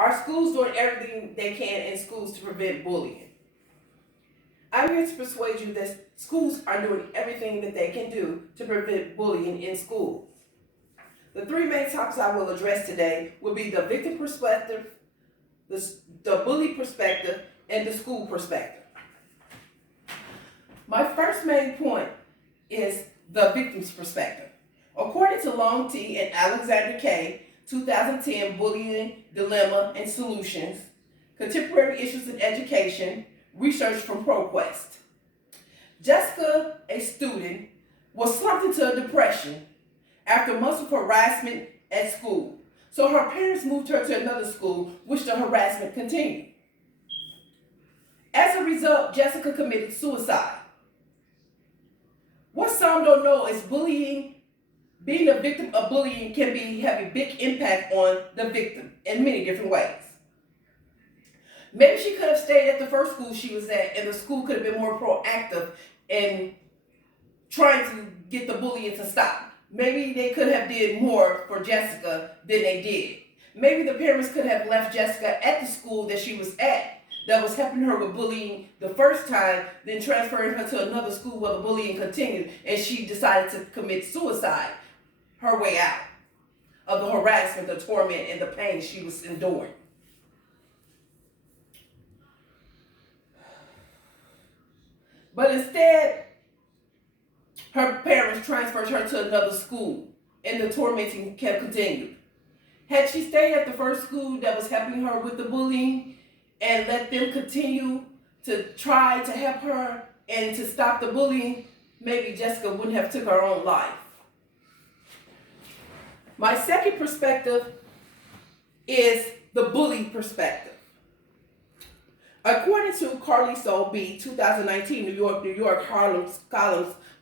Are schools doing everything they can in schools to prevent bullying? I'm here to persuade you that schools are doing everything that they can do to prevent bullying in schools. The three main topics I will address today will be the victim perspective, the bully perspective, and the school perspective. My first main point is the victim's perspective. According to Long T. and Alexander K., 2010 Bullying, Dilemma, and Solutions, Contemporary Issues in Education, research from ProQuest. Jessica, a student, was slumped into a depression after months of harassment at school. So her parents moved her to another school, which the harassment continued. As a result, Jessica committed suicide. What some don't know is being a victim of bullying can have a big impact on the victim in many different ways. Maybe she could have stayed at the first school she was at, and the school could have been more proactive in trying to get the bullying to stop. Maybe they could have did more for Jessica than they did. Maybe the parents could have left Jessica at the school that she was at that was helping her with bullying the first time, then transferring her to another school where the bullying continued, and she decided to commit suicide her way out of the harassment, the torment, and the pain she was enduring. But instead, her parents transferred her to another school, and the tormenting kept continued. Had she stayed at the first school that was helping her with the bullying and let them continue to try to help her and to stop the bullying, maybe Jessica wouldn't have took her own life. My second perspective is the bully perspective. According to Carliso B., 2019 New York Columns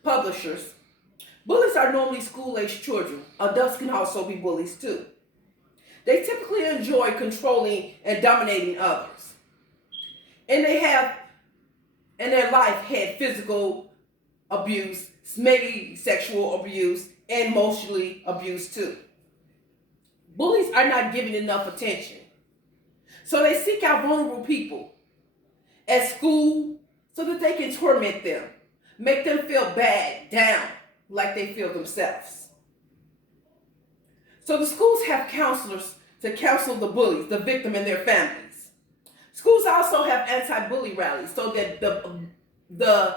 publishers, bullies are normally school-aged children. Adults can also be bullies too. They typically enjoy controlling and dominating others. And they have, in their life, had physical abuse, maybe sexual abuse, and emotionally abuse too. Bullies are not given enough attention. So they seek out vulnerable people at school so that they can torment them, make them feel bad, down, like they feel themselves. So the schools have counselors to counsel the bullies, the victim, and their families. Schools also have anti-bully rallies so that the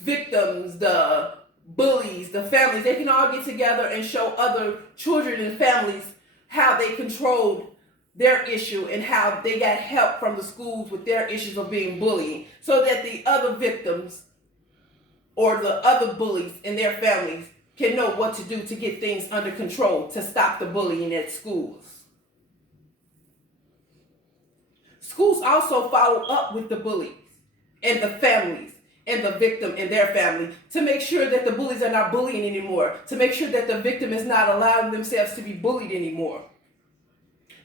victims, the bullies, the families, they can all get together and show other children and families how they controlled their issue and how they got help from the schools with their issues of being bullied, so that the other victims or the other bullies and their families can know what to do to get things under control to stop the bullying at schools. Schools also follow up with the bullies and the families and the victim and their family to make sure that the bullies are not bullying anymore, to make sure that the victim is not allowing themselves to be bullied anymore.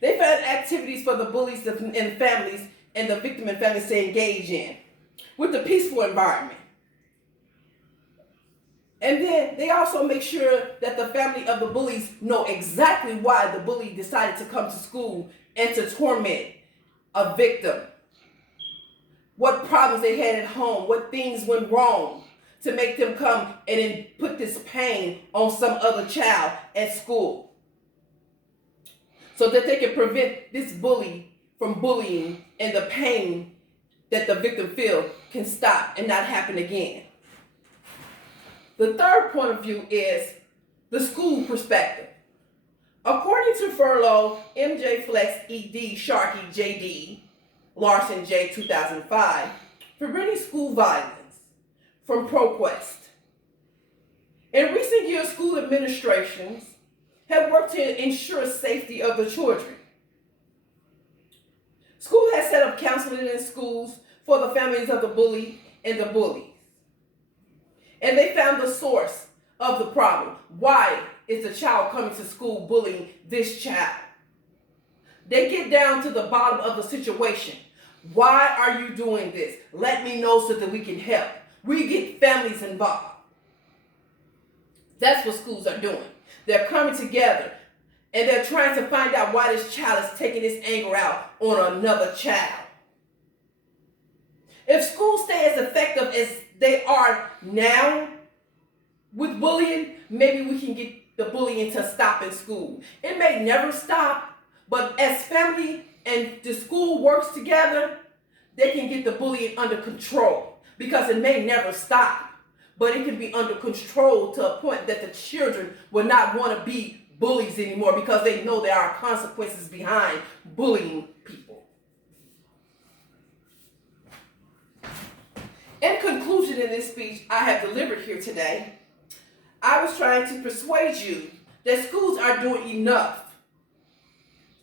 They found activities for the bullies and families and the victim and families to engage in with a peaceful environment. And then they also make sure that the family of the bullies know exactly why the bully decided to come to school and to torment a victim. What problems they had at home, what things went wrong to make them come and then put this pain on some other child at school, so that they can prevent this bully from bullying, and the pain that the victim feels can stop and not happen again. The third point of view is the school perspective. According to Furlow, MJ Flex ED, Sharkey JD, Larson J 2005, preventing school violence from ProQuest. In recent years, school administrations have worked to ensure safety of the children. School has set up counseling in schools for the families of the bully and the bullies. And they found the source of the problem. Why is the child coming to school bullying this child? They get down to the bottom of the situation. Why are you doing this? Let me know so that we can help. We get families involved. That's what schools are doing. They're coming together And they're trying to find out why this child is taking his anger out on another child. If schools stay as effective as they are now with bullying, maybe we can get the bullying to stop in school. It may never stop, but as family and the school works together, they can get the bullying under control, because it may never stop, but it can be under control to a point that the children will not want to be bullies anymore, because they know there are consequences behind bullying people. In conclusion, in this speech I have delivered here today, I was trying to persuade you that schools are doing enough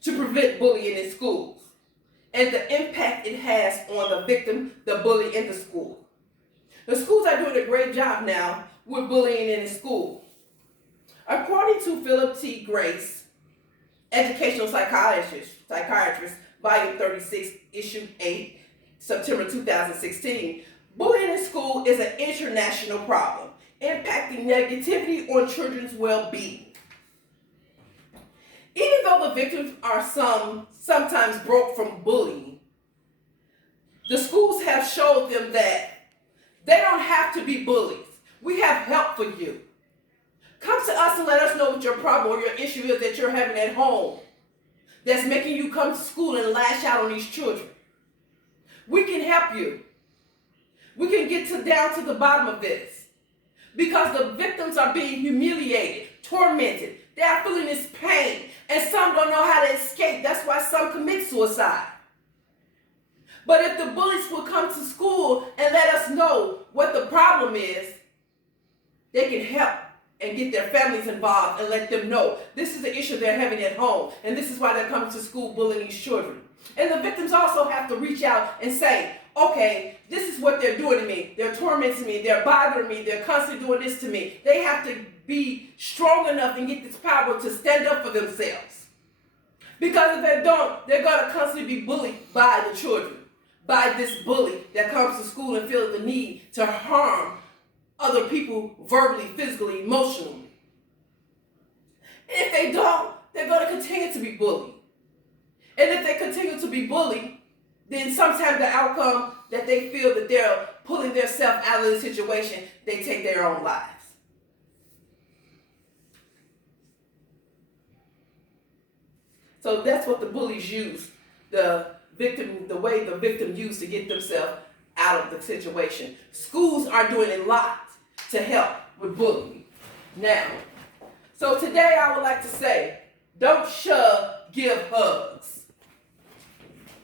to prevent bullying in schools and the impact it has on the victim, the bully, in the school. The schools are doing a great job now with bullying in the school. According to Philip T. Grace, educational psychiatrist, volume 36, issue 8, September 2016, bullying in school is an international problem, impacting negativity on children's well-being. Even though the victims are sometimes broke from bullying, the schools have showed them that they don't have to be bullies. We have help for you. Come to us and let us know what your problem or your issue is that you're having at home that's making you come to school and lash out on these children. We can help you. We can get down to the bottom of this, because the victims are being humiliated, tormented. They are feeling this pain, and some don't know how to escape. That's why some commit suicide. But if the bullies will come to school and let us know what the problem is, they can help and get their families involved and let them know this is the issue they're having at home, and this is why they're coming to school bullying these children. And the victims also have to reach out and say, okay, this is what they're doing to me. They're tormenting me. They're bothering me. They're constantly doing this to me. They have to be strong enough and get this power to stand up for themselves. Because if they don't, they're going to constantly be bullied by the children, by this bully that comes to school and feels the need to harm other people verbally, physically, emotionally. And if they don't, they're going to continue to be bullied. And if they continue to be bullied, then sometimes the outcome that they feel that they're pulling themselves out of the situation, they take their own lives. So that's what the bullies use, the way the victim used to get themselves out of the situation. Schools are doing a lot to help with bullying now. So today I would like to say, don't shove, give hugs.